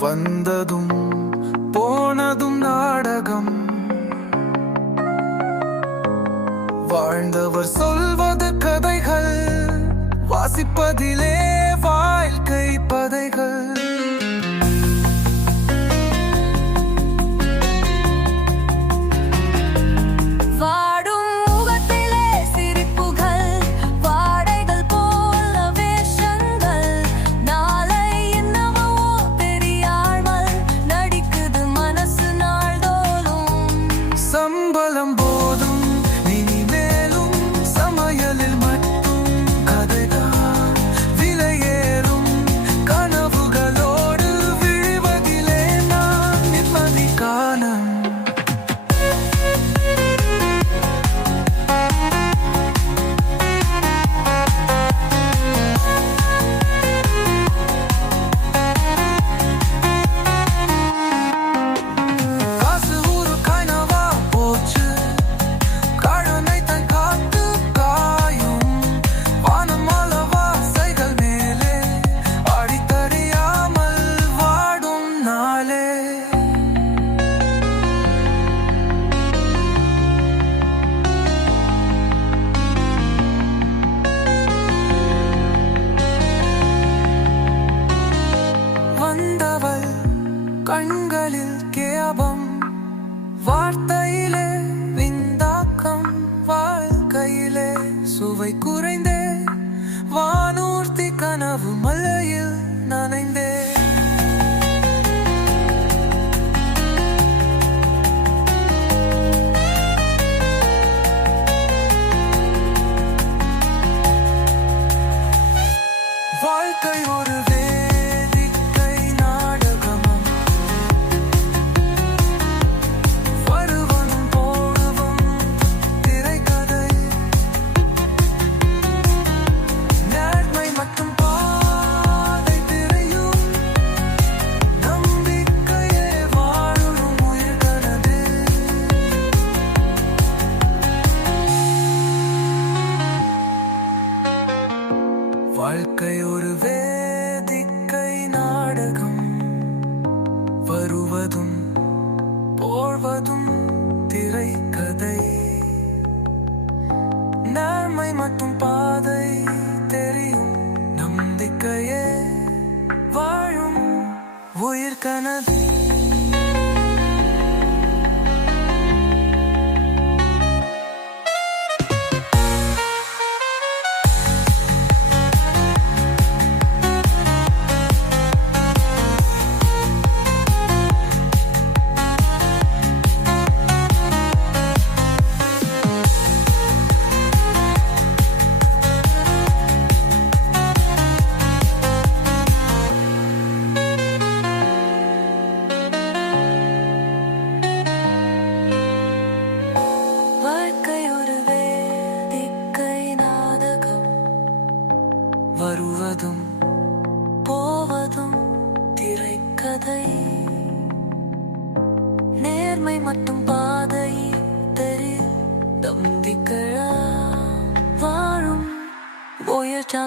வந்ததும் போனதும் நாடகம். வாழ்ந்தவர் சொல்வது கதைகள் வாசிப்பதிலே வாழ்க்கை பதைகள். കണ്ണുകളിൽ കേപം വാർത്തയിലെ வாழ்க்கை ஒரு வேதிக்கை நாடகம். வருவதும் போழ்வதும் திரைக்கதை நேர்மை மட்டும் பாதை தெரியும் நம்பிக்கையே வாழும் உயிர் கனவே. நேர்மை மட்டும் பாதை தரு. தம்பிக்களா வாழும் போயச்சா